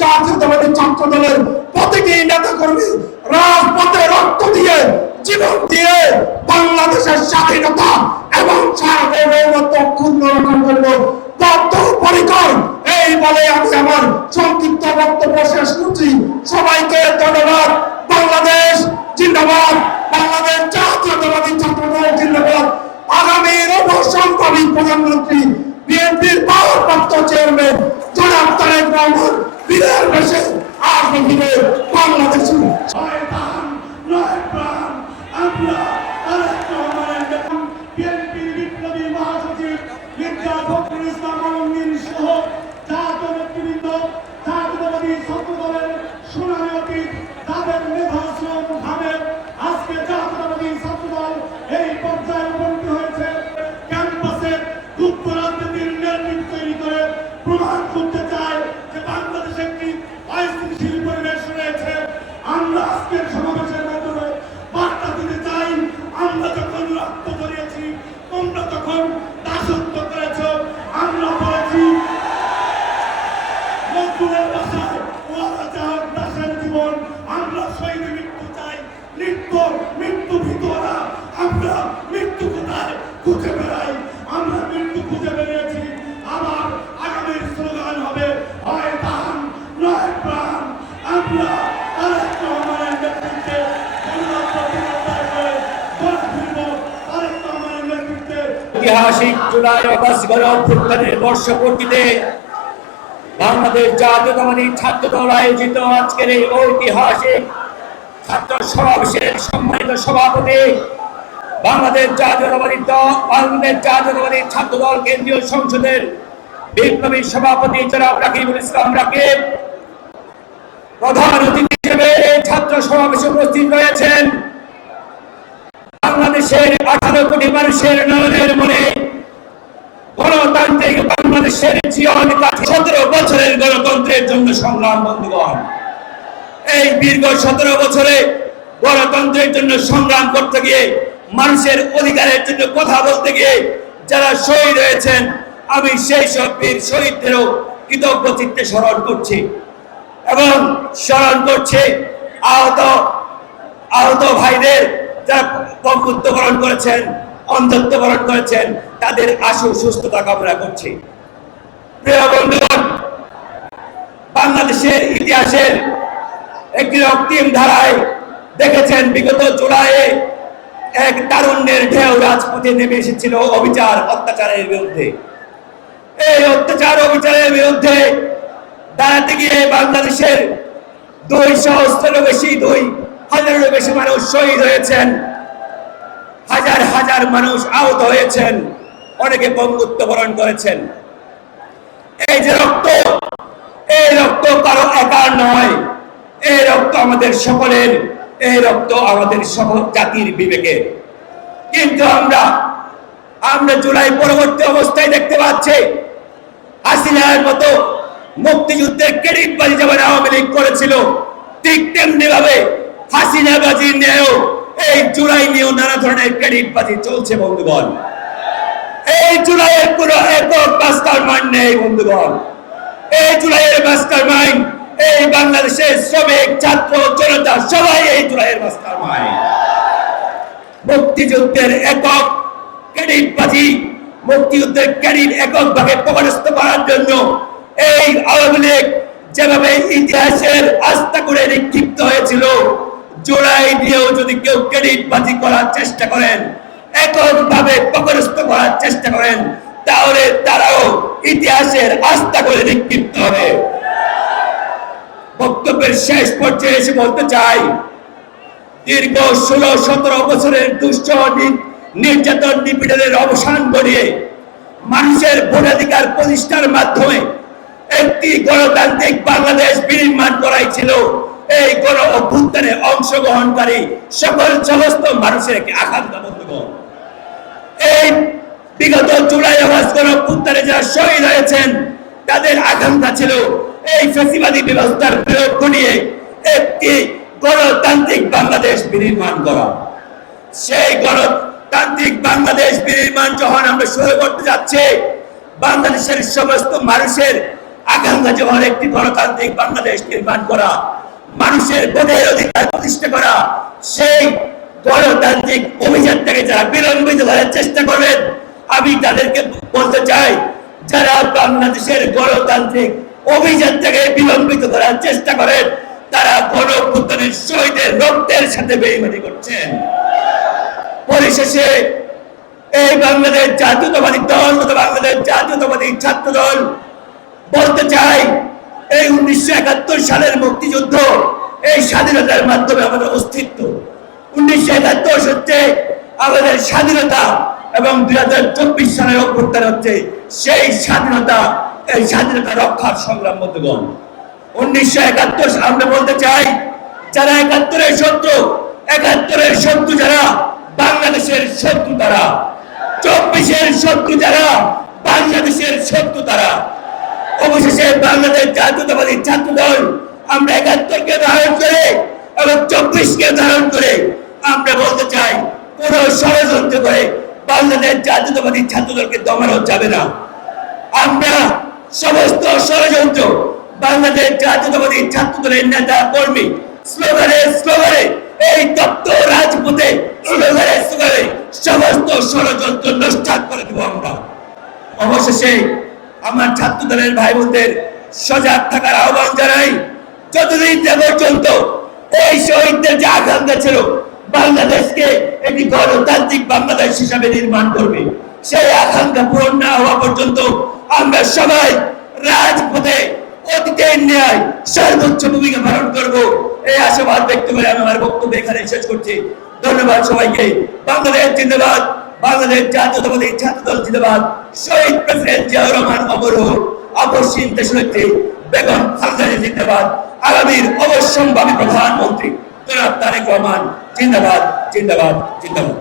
জাতীয়তাবাদী ছাত্র দলের প্রতিটি নেতা কর্মী রাজপথে রক্ত দিয়ে জীবন দিয়ে বাংলাদেশের স্বাধীনতা এবং সার্বভৌমত্ব অক্ষুণ্ণ রাখার জন্য বদ্ধপরিকর। এই বলে আমি আমার সংক্ষিপ্ত বক্তব্য শেষ করছি। সবাইকে ধন্যবাদ। বাংলাদেশ জিন্দাবাদ, বাংলাদেশ জাতীয়তাবাদী ছাত্র দল জিন্দাবাদ। আগামীর অবসম্ভাবী প্রধানমন্ত্রী বিএনপির ভারপ্রাপ্ত চেয়ারম্যান জনাব তারেক রহমান বীরের বেশে আসবে ফিরে বাংলাদেশে। প্রমাণ করতে চায় যে বাংলাদেশে একটি অস্থিতিশীল পরিবেশ রয়েছে। আমরা আজকের সমাবেশের মাধ্যমে বার্তা দিতে চাই, আমরা যখন রক্ত ঝরিয়েছি, তোমরা তখন দাসত্ব করেছ। আমরা বলেছি নজরুলের ভাষায় ওরা চান দাসের জীবন, আমরা শহীদের মৃত্যু চাই। মৃত্যু ভিতরা আমরা মৃত্যু কোথায় খুঁজে বেড়াই, আমরা মৃত্যু খুঁজে বেরিয়েছি। আবার আগামীর স্লোগান হবে হয় দান নয় প্রাণ। আমরা তারেক রহমানের নেতৃত্বে ঐতিহাসিক জুলাই আগস্ট গণ অভ্যুত্থানের বর্ষপূর্তিতে বাংলাদেশ জাতীয়তাবাদী ছাত্র দল আয়োজিত আজকের এই ঐতিহাসিক ছাত্র সমাবেশের সম্মানিত সভাপতি, বাংলাদেশ জাতীয়তাবাদী ছাত্র দল কেন্দ্রীয় সংসদের বিপ্লবী সভাপতি জনাব রাকিবুল ইসলাম রাকিব, প্রধান অতিথি হিসেবে এই ছাত্র সমাবেশে উপস্থিত রয়েছেন বাংলাদেশের 18 কোটি মানুষের নয়নের মনে গণতান্ত্রিক বাংলাদেশের জীবন 17 বছরের গণতন্ত্রের জন্য সংগ্রাম। বন্ধুগণ, এই দীর্ঘ 17 বছরে গণতন্ত্রের জন্য সংগ্রাম করতে গিয়ে, মানুষের অধিকারের জন্য কথা বলতে গিয়ে যারা শহীদ হয়েছেন, আমি সেই সব বীর শহীদদেরও কৃতজ্ঞ চিত্তে স্মরণ করছি এবং স্মরণ করছি আহত ভাইদের যারা বঙ্গুত্ব বরণ করেছেন, অন্ধত্ব বরণ করেছেন, তাদের আশু সুস্থতা কামনা করছি। প্রিয় বন্ধুগণ, বাংলাদেশের ইতিহাসের একটি রক্তিম ধারায় দেখেছেন বিগত জুলাইয়ে এক তারুণ্যের ঢেউ রাজপথে নেমে এসেছিল অবিচার অত্যাচারের বিরুদ্ধে। এই অত্যাচার অবিচারের বিরুদ্ধে দাঁড়াতে গিয়ে বাংলাদেশের 200-এরও বেশি 2,000-এরও বেশি মানুষ শহীদ হয়েছেন, হাজার হাজার মানুষ আহত হয়েছেন, অনেকে বঙ্গুত্ব বরণ করেছেন। এই যে রক্ত, এই রক্ত কারো একার নয়, এই রক্ত আমাদের সকলের, এই রক্ত আমাদের সকল জাতির বিবেকের। কিন্তু আমরা জুলাই পরবর্তী অবস্থায় দেখতে পাচ্ছি হাসিনার মতো মুক্তিযুদ্ধের ক্রেডিটবাজি যেমন আওয়ামী লীগ করেছিল, ঠিক তেমনি ভাবে হাসিনাবাজি নিয়েও এই জুলাই নিয়েও নানা ধরনের ক্রেডিটবাজি চলছে। বন্ধুগণ, এই জুলাইয়ের কোনো একক মাস্টার মাইন্ড নেই। বন্ধুগণ, এই জুলাইয়ের মাস্টার মাইন্ড এই বাংলাদেশের শ্রমিক, ছাত্র, জনতা সবাই এই জুলাইয়ের মাস্টার মাইন্ড। মুক্তিযুদ্ধের একক ক্রেডিটবাজি, মুক্তিযুদ্ধের ক্রেডিট একক ভাগে পকড়স্থ করার জন্য এই আওয়ামী লীগ যেভাবে ইতিহাসের আস্থা করে নিক্ষিপ্ত হয়েছিল, জুলাই দিয়েও যদি কেউ ক্রেডিটবাজি করার চেষ্টা করেন, এককভাবে পকড়স্থ করার চেষ্টা করেন, তাহলে তারাও ইতিহাসের আস্থা করে নিক্ষিপ্ত হবে। বক্তব্যের শেষ পর্যায়ে এসে বলতে চাই, দীর্ঘ 16-17 বছরের দুষ্ট নির্যাতন নিপীড়নের অবসান ঘটিয়ে মানুষের ভোটাধিকার প্রতিষ্ঠার মাধ্যমে একটি গণতান্ত্রিক বাংলাদেশ বিনির্মাণ করাই ছিল এই গণ অভ্যুত্থানে অংশগ্রহণকারী সকল সমস্ত মানুষের একটি আকাঙ্ক্ষা। বন্ধুগণ, এই বিগত জুলাই আগস্ট গণ অভ্যুত্থানে যারা শহীদ হয়েছেন, তাদের আকাঙ্ক্ষা ছিল এই ফ্যাসিবাদী ব্যবস্থার প্রয়োগ ঘটিয়ে একটি গণতান্ত্রিক বাংলাদেশ বিনির্মাণ করা। সেই গণতান্ত্রিক বাংলাদেশ বিনির্মাণ যখন আমরা শুরু করতে যাচ্ছি, বাংলাদেশের সমস্ত মানুষের আকাঙ্ক্ষা যেমন একটি গণতান্ত্রিক বাংলাদেশ নির্মাণ করা, মানুষের ভোটের অধিকার প্রতিষ্ঠা করা, সেই গণতান্ত্রিক অভিযানটাকে যারা বিলম্বিত করার চেষ্টা করবেন, আমি তাদেরকে বলতে চাই, যারা বাংলাদেশের গণতান্ত্রিক অভিযানটাকে বিলম্বিত করার চেষ্টা করেন, তারা গণঅভ্যুত্থানের শহীদের রক্তের সাথে বেইমানি করছেন। পরিশেষে এই বাংলাদেশ জাতীয়তাবাদী দল, বাংলাদেশ জাতীয়তাবাদী ছাত্র দল বলতে চাই, এই 1971 সালের মুক্তিযুদ্ধ, এই স্বাধীনতার মাধ্যমে আমাদের অস্তিত্ব। 1971 হচ্ছে আমাদের স্বাধীনতা এবং 2024 সালের অভ্যুত্থান হচ্ছে সেই স্বাধীনতা, এই স্বাধীনতা রক্ষার সংগ্রাম বন্ধুগণ। 1971 আমরা বলতে চাই, যারা 71-এর শত্রু যারা, বাংলাদেশের শত্রু তারা। 24-এর শত্রু যারা, বাংলাদেশের শত্রু তারা। অবশেষে বাংলাদেশ জাতীয়তাবাদী ছাত্র দল আমরা 71-কে ধারণ করে এবং 24-কে ধারণ করে আমরা বলতে চাই, কোন ষড়যন্ত্র করে বাংলাদেশ জাতীয়তাবাদী ছাত্র দলকে দমানো যাবে না। আমরা সমস্ত ষড়যন্ত্র বাংলাদেশ জাতীয়তাবাদী ছাত্র দলের নেতা কর্মী স্লোগানে এই তপ্ত রাজপথে স্লোগানে সমস্ত ষড়যন্ত্র নষ্ট করে দেব আমরা। অবশেষে আমার ছাত্র দলের ভাই বোনদের সজাগ থাকার আহ্বান জানাই। যতদিন পর্যন্ত এই শহীদদের যে আকাঙ্ক্ষা ছিল বাংলাদেশকে একটি গণতান্ত্রিক বাংলাদেশ হিসাবে নির্মাণ করবে, সেই আকাঙ্ক্ষা পূরণ না হওয়া পর্যন্ত আমরা সবাই রাজপথে অতীতের ন্যায় সর্বোচ্চ ভূমিকা পালন করব, এই আশাবাদ ব্যক্ত করে আমি আমার বক্তব্য এখানে শেষ করছি। ধন্যবাদ সবাইকে। বাংলাদেশ জিন্দাবাদ, বাংলাদেশ জাতীয়তাবাদী ছাত্র দল জিন্দাবাদ। শহীদ প্রেসিডেন্ট জিয়াউর রহমান অমর হোক, আপসহীন দেশনেত্রী বেগম খালেদা জিন্দাবাদ, আগামীর অবশ্যম্ভাবী প্রধানমন্ত্রী জনাব তারেক রহমান জিন্দাবাদ, জিন্দাবাদ, জিন্দাবাদ।